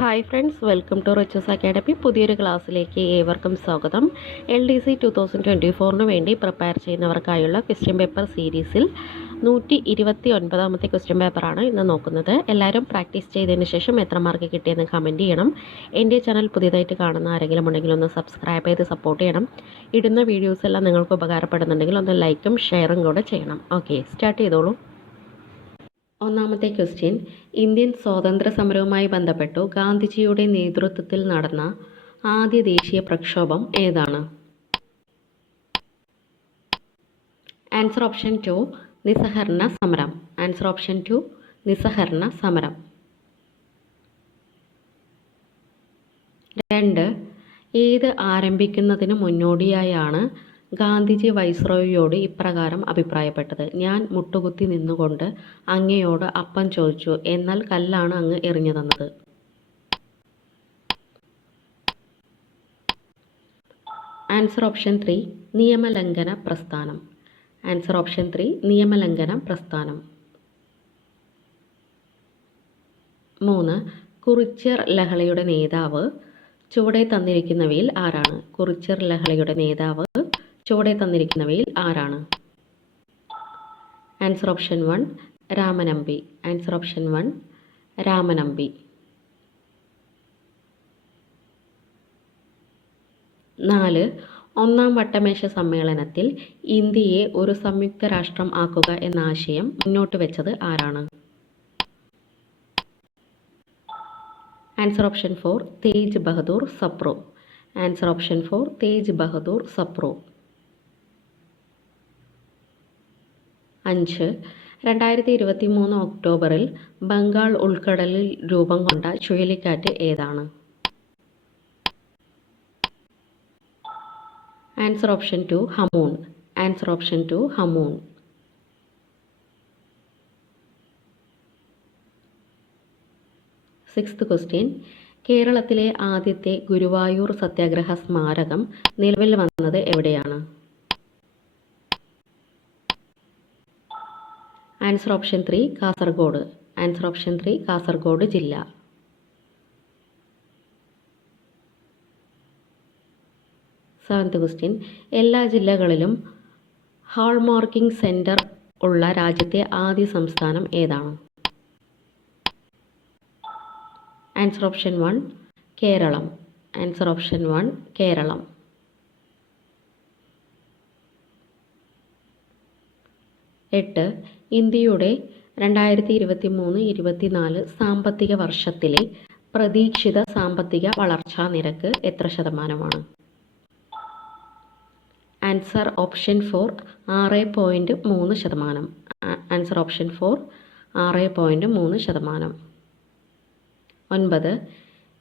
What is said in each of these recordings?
Hi friends, welcome to Riches Academy. പുതിയൊരു ക്ലാസ്സിലേക്ക് ഏവർക്കും സ്വാഗതം. LDC 2024 വേണ്ടി പ്രിപ്പയർ ചെയ്യുന്നവർക്കായുള്ള ക്വസ്റ്റ്യൻ പേപ്പർ സീരീസിൽ 129ാമത്തെ ക്വസ്റ്റ്യൻ പേപ്പറാണ് ഇന്ന് നോക്കുന്നത്. എല്ലാവരും പ്രാക്ടീസ് ചെയ്തതിന് ശേഷം എത്ര മാർക്ക് കിട്ടിയെന്ന് കമൻറ്റ് ചെയ്യണം. എൻ്റെ ചാനൽ പുതിയതായിട്ട് കാണുന്ന ആരെങ്കിലും ഉണ്ടെങ്കിൽ ഒന്ന് സബ്സ്ക്രൈബ് ചെയ്ത് സപ്പോർട്ട് ചെയ്യണം. ഇടുന്ന വീഡിയോസ് എല്ലാം നിങ്ങൾക്ക് ഉപകാരപ്പെടുന്നുണ്ടെങ്കിൽ ഒന്ന് ലൈക്കും ഷെയറും കൂടെ ചെയ്യണം. ഓക്കെ, സ്റ്റാർട്ട് ചെയ്തോളൂ. ഒന്നാമത്തെ ക്വസ്റ്റ്യൻ, ഇന്ത്യൻ സ്വാതന്ത്ര്യ സമരവുമായി ബന്ധപ്പെട്ടു ഗാന്ധിജിയുടെ നേതൃത്വത്തിൽ നടന്ന ആദ്യ ദേശീയ പ്രക്ഷോഭം ഏതാണ്? ആൻസർ ഓപ്ഷൻ 2 നിസ്സഹകരണ സമരം. ആൻസർ ഓപ്ഷൻ 2 നിസ്സഹകരണ സമരം. 2. ഏത് ആരംഭിക്കുന്നതിന് മുന്നോടിയായാണ് ഗാന്ധിജി വൈസ്രോയിയോട് ഇപ്രകാരം അഭിപ്രായപ്പെട്ടത്: ഞാൻ മുട്ടുകുത്തി നിന്നുകൊണ്ട് അങ്ങയോട് അപ്പം ചോദിച്ചു, എന്നാൽ കല്ലാണ് അങ്ങ് എറിഞ്ഞു തന്നത്. ആൻസർ ഓപ്ഷൻ 3 നിയമലംഘന പ്രസ്ഥാനം. ആൻസർ ഓപ്ഷൻ 3 നിയമലംഘന പ്രസ്ഥാനം. 3. കുറിച്യർ ലഹളയുടെ നേതാവ് ചുവടെ തന്നിരിക്കുന്നവയിൽ ആരാണ്? കുറിച്യർ ലഹളയുടെ നേതാവ് ചുവടെ തന്നിരിക്കുന്നവയിൽ ആരാണ്? Answer option 1 Ramanambi. Answer option 1 Ramanambi. 4. ഒന്നാം വട്ടമേശ സമ്മേളനത്തിൽ ഇന്ത്യയെ ഒരു സംയുക്ത രാഷ്ട്രം ആക്കുക എന്ന ആശയം മുന്നോട്ട് വെച്ചത് ആരാണ്? Answer option 4 Tej Bahadur Sapru. Answer option 4 Tej Bahadur Sapru. 5. 2023 ഒക്ടോബറിൽ ബംഗാൾ ഉൾക്കടലിൽ രൂപം കൊണ്ട ചുഴലിക്കാറ്റ് ഏതാണ്? Answer option 2 Hamoon. Answer option 2 Hamoon. 6th question, കേരളത്തിലെ ആദ്യത്തെ ഗുരുവായൂർ സത്യാഗ്രഹ സ്മാരകം നിലവിൽ വന്നത് എവിടെയാണ്? Answer option 3 Kasaragod. Answer option 3 Kasaragod ജില്ല. 7th ക്വസ്റ്റ്യൻ, എല്ലാ ജില്ലകളിലും ഹാൾമാർക്കിംഗ് സെൻറ്റർ ഉള്ള രാജ്യത്തെ ആദ്യ സംസ്ഥാനം ഏതാണ്? Answer option 1 Keralam. Answer option 1 Keralam. 8. ഇന്ത്യയുടെ 2023-24 സാമ്പത്തിക വർഷത്തിലെ പ്രതീക്ഷിത സാമ്പത്തിക വളർച്ചാ നിരക്ക് എത്ര ശതമാനമാണ്? Answer option 4 6.3%. Answer option 4 6.3%. 9.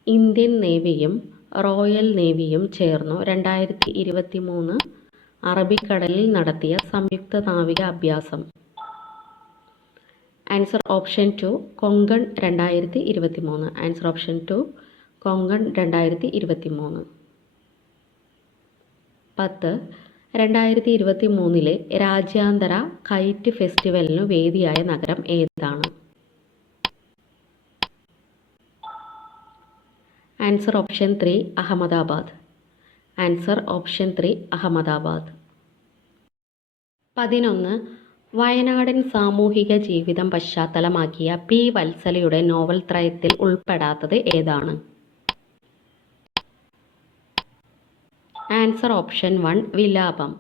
Indian നേവിയും റോയൽ നേവിയും ചേർന്നു 2023 അറബിക്കടലിൽ നടത്തിയ സംയുക്ത നാവിക അഭ്യാസം. Answer option 2 Konkan 2023. Answer option 2 Konkan 2023. 10. 2023 രാജ്യാന്തര കൈറ്റ് ഫെസ്റ്റിവലിനു വേദിയായ നഗരം ഏതാണ്? Answer option 3 Ahmedabad. Answer option 3 Ahmedabad. 11. വയനാടൻ സാമൂഹിക ജീവിതം പശ്ചാത്തലമാക്കിയ പി. വത്സലയുടെ നോവൽ ത്രയത്തിൽ ഉൾപ്പെടാത്തത് ഏതാണ്? ആൻസർ ഓപ്ഷൻ 1 വിലാപം.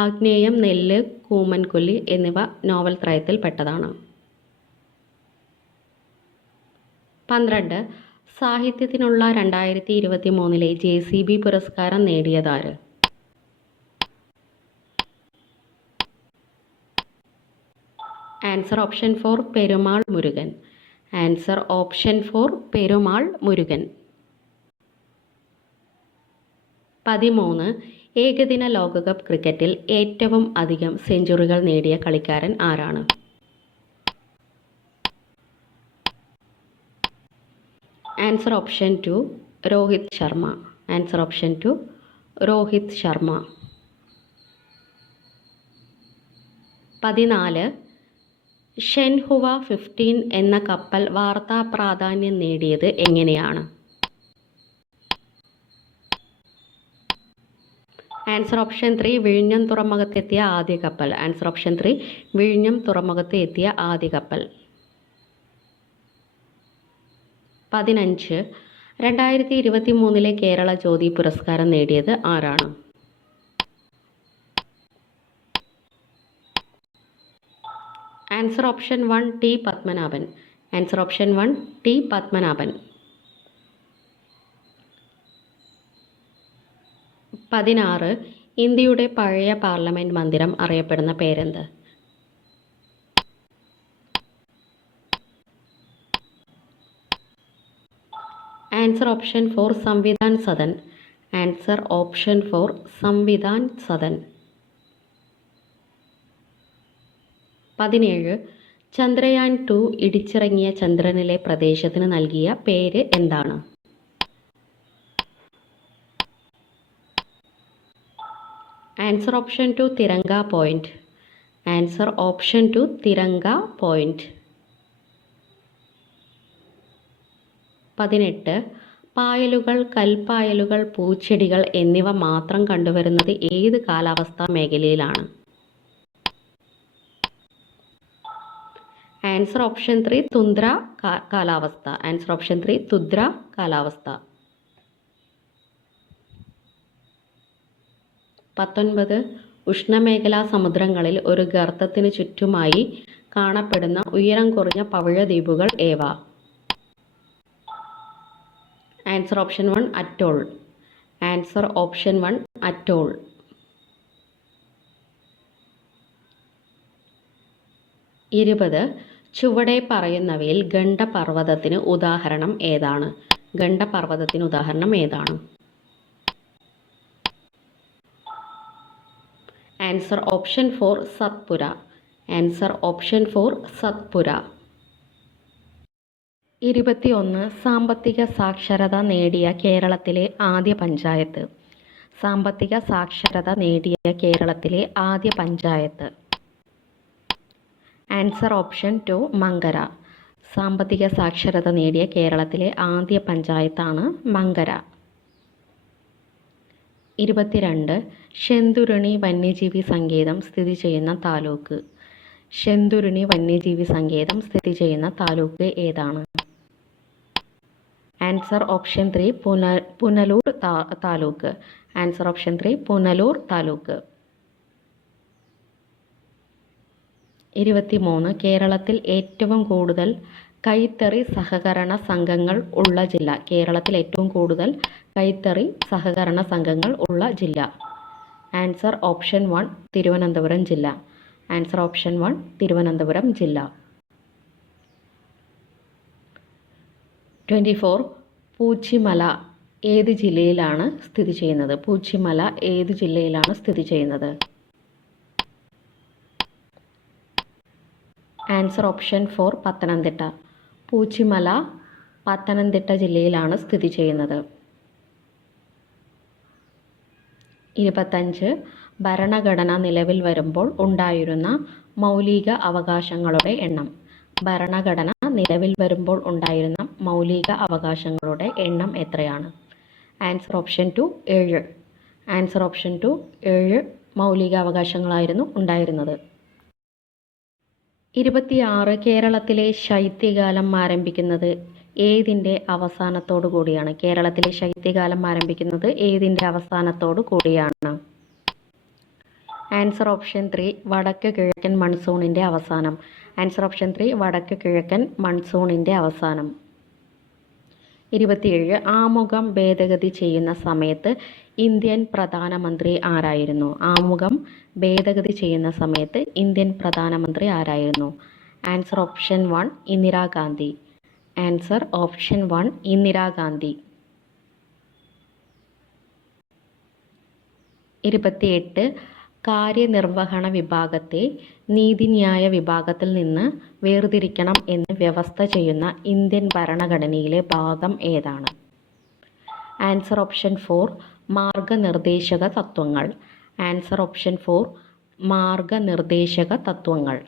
ആഗ്നേയം, നെല്ല്, കൂമൻകൊല്ലി എന്നിവ നോവൽ ത്രയത്തിൽ പെട്ടതാണ്. 12. സാഹിത്യത്തിനുള്ള 2023 JCB പുരസ്കാരം നേടിയതാര്? Answer option 4 Perumal Murugan. Answer option 4 Perumal Murugan. 13. ഏകദിന ലോകകപ്പ് ക്രിക്കറ്റിൽ ഏറ്റവും അധികം സെഞ്ചുറികൾ നേടിയ കളിക്കാരൻ ആരാണ്? Answer option 2 Rohit Sharma. Answer option 2 Rohit Sharma. 14. Zhenhua 15 എന്ന കപ്പൽ വാർത്താ പ്രാധാന്യം നേടിയത് എങ്ങനെയാണ്? ആൻസർ ഓപ്ഷൻ 3 വിഴിഞ്ഞം തുറമുഖത്തെത്തിയ ആദ്യ കപ്പൽ. ആൻസർ ഓപ്ഷൻ 3 വിഴിഞ്ഞം തുറമുഖത്ത് എത്തിയ ആദ്യ കപ്പൽ. 15 2023 കേരള ജ്യോതി പുരസ്കാരം നേടിയത് ആരാണ്? Answer option 1 T Padmanabhan. Answer option 1 T Padmanabhan. 16 ഇന്ത്യയുടെ പഴയ പാർലമെന്റ് മന്ദിരം അറിയപ്പെടുന്ന പേരെന്ത്? Answer option 4 Samvidhan Sadan. Answer option 4 Samvidhan Sadan. 17 Chandrayaan 2 ഇടിച്ചിറങ്ങിയ ചന്ദ്രനിലെ പ്രദേശത്തിന് നൽകിയ പേര് എന്താണ്? Answer option 2 Tiranga point. Answer option 2 Tiranga point. 18 പായലുകൾ, കൽപ്പായലുകൾ, പൂച്ചെടികൾ എന്നിവ മാത്രം കണ്ടുവരുന്നത് ഏത് കാലാവസ്ഥാ മേഖലയിലാണ്? ആൻസർ ഓപ്ഷൻ 3 തുന്ദ്ര കാലാവസ്ഥ. ആൻസർ ഓപ്ഷൻ 3 തുന്ദ്ര കാലാവസ്ഥ. 19 ഉഷ്ണമേഖലാ സമുദ്രങ്ങളിൽ ഒരു ഗർത്തത്തിന് ചുറ്റുമായി കാണപ്പെടുന്ന ഉയരം കുറഞ്ഞ പവിഴദ്വീപുകൾ ഏവ? Answer option 1 atoll. Answer option 1 atoll. 20 ചുവടെ പറയുന്നവയിൽ ഗണ്ഡപർവ്വതത്തിന് ഉദാഹരണം ഏതാണ്? ഗണ്ഡപർവ്വതത്തിന് ഉദാഹരണം ഏതാണ്? Answer option 4 Satpura. Answer option 4 Satpura. 21 സാമ്പത്തിക സാക്ഷരത നേടിയ കേരളത്തിലെ ആദ്യ പഞ്ചായത്ത്. സാമ്പത്തിക സാക്ഷരത നേടിയ കേരളത്തിലെ ആദ്യ പഞ്ചായത്ത്. Answer option 2 Mankara. സാമ്പത്തിക സാക്ഷരത നേടിയ കേരളത്തിലെ ആദ്യ പഞ്ചായത്താണ് മങ്കര. 22 ശെന്തുരുണി വന്യജീവി സങ്കേതം സ്ഥിതി ചെയ്യുന്ന താലൂക്ക്. ശെന്തുരുണി വന്യജീവി സങ്കേതം സ്ഥിതി ചെയ്യുന്ന താലൂക്ക് ഏതാണ്? Answer option 3 Punalur taluk. Answer option 3 Punalur taluk. 23 കേരളത്തിൽ ഏറ്റവും കൂടുതൽ കൈത്തറി സഹകരണ സംഘങ്ങൾ ഉള്ള ജില്ല. കേരളത്തിൽ ഏറ്റവും കൂടുതൽ കൈത്തറി സഹകരണ സംഘങ്ങൾ ഉള്ള ജില്ല. ആൻസർ ഓപ്ഷൻ 1 തിരുവനന്തപുരം ജില്ല. ആൻസർ ഓപ്ഷൻ 1 തിരുവനന്തപുരം ജില്ല. 24 പൂച്ചിമല ഏത് ജില്ലയിലാണ് സ്ഥിതി ചെയ്യുന്നത്? പൂച്ചിമല ഏത് ജില്ലയിലാണ് സ്ഥിതി ചെയ്യുന്നത്? Answer option 4 Pathanamthitta. പൂച്ചിമല പത്തനംതിട്ട ജില്ലയിലാണ് സ്ഥിതി ചെയ്യുന്നത്. 25 ഭരണഘടന നിലവിൽ വരുമ്പോൾ ഉണ്ടായിരുന്ന മൗലിക അവകാശങ്ങളുടെ എണ്ണം. ഭരണഘടന നിലവിൽ വരുമ്പോൾ ഉണ്ടായിരുന്ന മൗലിക അവകാശങ്ങളുടെ എണ്ണം എത്രയാണ്? Answer option 2 7. ആൻസർ ഓപ്ഷൻ 2 7 മൗലിക അവകാശങ്ങളായിരുന്നു ഉണ്ടായിരുന്നത്. 26 കേരളത്തിലെ ശൈത്യകാലം ആരംഭിക്കുന്നത് ഏതിൻ്റെ അവസാനത്തോടു കൂടിയാണ്? കേരളത്തിലെ ശൈത്യകാലം ആരംഭിക്കുന്നത് ഏതിൻ്റെ അവസാനത്തോടു കൂടിയാണ്? ആൻസർ ഓപ്ഷൻ 3 വടക്ക് കിഴക്കൻ മൺസൂണിൻ്റെ അവസാനം. ആൻസർ ഓപ്ഷൻ 3 വടക്ക് കിഴക്കൻ മൺസൂണിൻ്റെ അവസാനം. 27 ആമുഖം ഭേദഗതി ചെയ്യുന്ന സമയത്ത് ഇന്ത്യൻ പ്രധാനമന്ത്രി ആരായിരുന്നു? ആമുഖം ഭേദഗതി ചെയ്യുന്ന സമയത്ത് ഇന്ത്യൻ പ്രധാനമന്ത്രി ആരായിരുന്നു? Answer option 1 Indira Gandhi. Answer option 1 Indira Gandhi. 28 കാര്യനിർവഹണ വിഭാഗത്തെ നീതിന്യായ വിഭാഗത്തിൽ നിന്ന് വേർതിരിക്കണം എന്ന് വ്യവസ്ഥ ചെയ്യുന്ന ഇന്ത്യൻ ഭരണഘടനയിലെ ഭാഗം ഏതാണ്? ആൻസർ ഓപ്ഷൻ 4 മാർഗനിർദ്ദേശക തത്വങ്ങൾ. ആൻസർ ഓപ്ഷൻ 4 മാർഗനിർദ്ദേശക തത്വങ്ങൾ.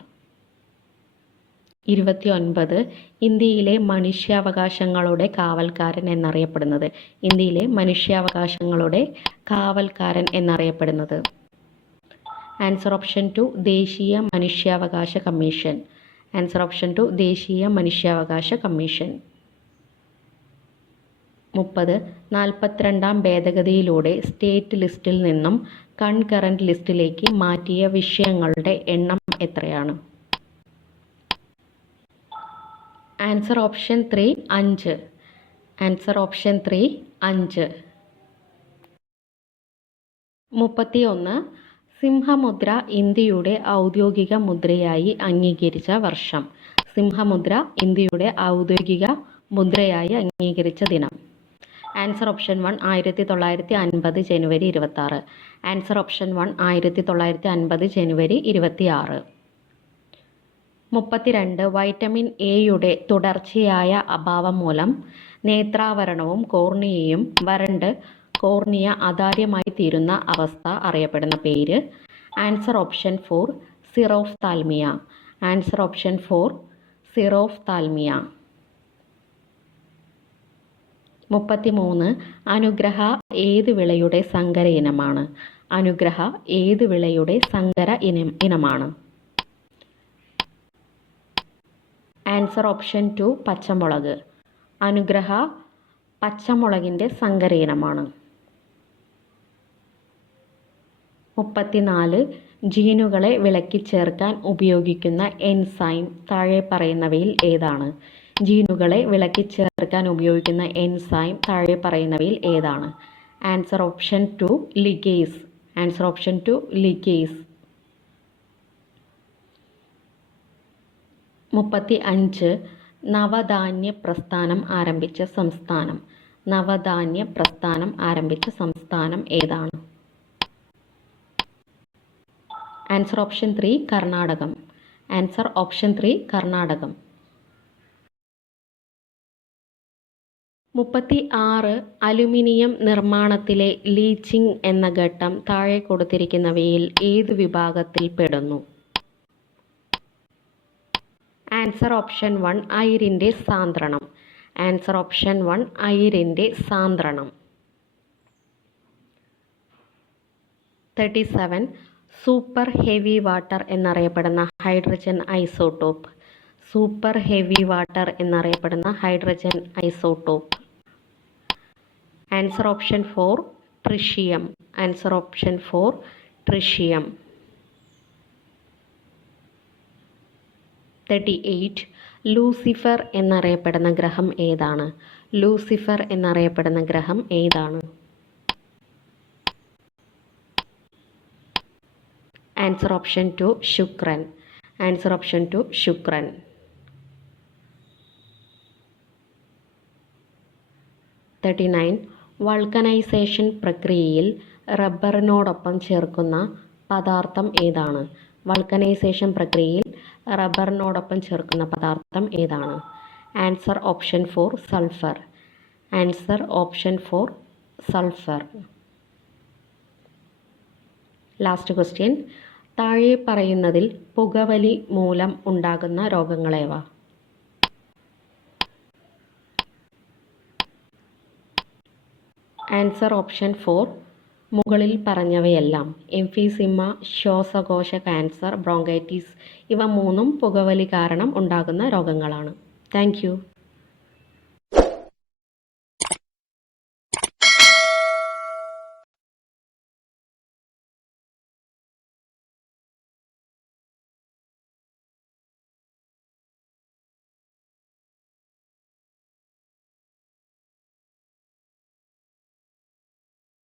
29. ഇന്ത്യയിലെ മനുഷ്യാവകാശങ്ങളുടെ കാവൽക്കാരൻ എന്നറിയപ്പെടുന്നത്. ഇന്ത്യയിലെ മനുഷ്യാവകാശങ്ങളുടെ കാവൽക്കാരൻ എന്നറിയപ്പെടുന്നത്. ആൻസർ ഓപ്ഷൻ 2 ദേശീയ മനുഷ്യാവകാശ കമ്മീഷൻ. ആൻസർ ഓപ്ഷൻ 2 ദേശീയ മനുഷ്യാവകാശ കമ്മീഷൻ. 30. 42ാം ഭേദഗതിയിലൂടെ സ്റ്റേറ്റ് ലിസ്റ്റിൽ നിന്നും കൺകറന്റ് ലിസ്റ്റിലേക്ക് മാറ്റിയ വിഷയങ്ങളുടെ എണ്ണം എത്രയാണ്? Answer option 3 5. Answer option 3 5. 31. സിംഹമുദ്ര ഇന്ത്യയുടെ ഔദ്യോഗിക മുദ്രയായി അംഗീകരിച്ച വർഷം. സിംഹമുദ്ര ഇന്ത്യയുടെ ഔദ്യോഗിക മുദ്രയായി അംഗീകരിച്ച ദിനം. ആൻസർ ഓപ്ഷൻ 1 1950 ജനുവരി 26. ആൻസർ ഓപ്ഷൻ 1 1950 ജനുവരി 26. 32. വൈറ്റമിൻ എയുടെ തുടർച്ചയായ അഭാവം മൂലം നേത്രാവരണവും കോർണിയയും വരണ്ട് കോർണിയ അതാര്യമായി തീരുന്ന അവസ്ഥ അറിയപ്പെടുന്ന പേര്. Answer option 4 xerophthalmia. Answer option 4 xerophthalmia. 33. അനുഗ്രഹ ഏത് വിളയുടെ സങ്കര ഇനമാണ്? അനുഗ്രഹ ഏത് വിളയുടെ സങ്കര ഇനമാണ്? ആൻസർ ഓപ്ഷൻ 2 പച്ചമുളക്. അനുഗ്രഹ പച്ചമുളകിൻ്റെ സങ്കര ഇനമാണ്. 34. ജീനുകളെ വിളക്കി ചേർക്കാൻ ഉപയോഗിക്കുന്ന എൻസൈം താഴെ പറയുന്നവയിൽ ഏതാണ്? ജീനുകളെ വിളക്കി ചേർക്കാൻ ഉപയോഗിക്കുന്ന എൻസൈം താഴെ പറയുന്നവയിൽ ഏതാണ്? Answer option 2 ligase. Answer option 2 ligase. 35. Navadhanya പ്രസ്ഥാനം ആരംഭിച്ച സംസ്ഥാനം. നവധാന്യ പ്രസ്ഥാനം ആരംഭിച്ച സംസ്ഥാനം ഏതാണ്? Answer option 3 Karnataka. Answer option 3 Karnataka. 36. Aluminium നിർമ്മാണത്തിലെ ലീച്ചിങ് എന്ന ഘട്ടം താഴെ കൊടുത്തിരിക്കുന്നവയിൽ ഏത് വിഭാഗത്തിൽ പെടുന്നു? ആൻസർ ഓപ്ഷൻ 1 അയിരിൻ്റെ സാന്ദ്രണം. ആൻസർ ഓപ്ഷൻ 1 അയിരിൻ്റെ സാന്ദ്രണം. 37. സൂപ്പർ ഹെവി വാട്ടർ എന്നറിയപ്പെടുന്ന hydrogen isotope. Super heavy water എന്നറിയപ്പെടുന്ന hydrogen isotope. Answer option 4 tritium. Answer option 4 tritium. 38. Lucifer എന്നറിയപ്പെടുന്ന ഗ്രഹം ഏതാണ്? ലൂസിഫർ എന്നറിയപ്പെടുന്ന ഗ്രഹം ഏതാണ്? ആൻസർ ഓപ്ഷൻ 2 ശുക്രൻ. ആൻസർ ഓപ്ഷൻ 2 ശുക്രൻ. 39. വൾക്കനൈസേഷൻ പ്രക്രിയയിൽ റബ്ബറിനോടൊപ്പം ചേർക്കുന്ന പദാർത്ഥം ഏതാണ്? വൾക്കനൈസേഷൻ പ്രക്രിയയിൽ റബ്ബറിനോടൊപ്പം ചേർക്കുന്ന പദാർത്ഥം ഏതാണ്? Answer option 4 sulphur. Answer option 4 sulphur. Last question. താഴെ പറയുന്നതിൽ പുകവലി മൂലം ഉണ്ടാകുന്ന രോഗങ്ങളേവ? ആൻസർ ഓപ്ഷൻ 4 മുകളിൽ പറഞ്ഞവയെല്ലാം. എംഫീസിമ, ശ്വാസകോശ ക്യാൻസർ, ബ്രോങ്കൈറ്റിസ് ഇവ മൂന്നും പുകവലി കാരണം ഉണ്ടാകുന്ന രോഗങ്ങളാണ്. Thank you.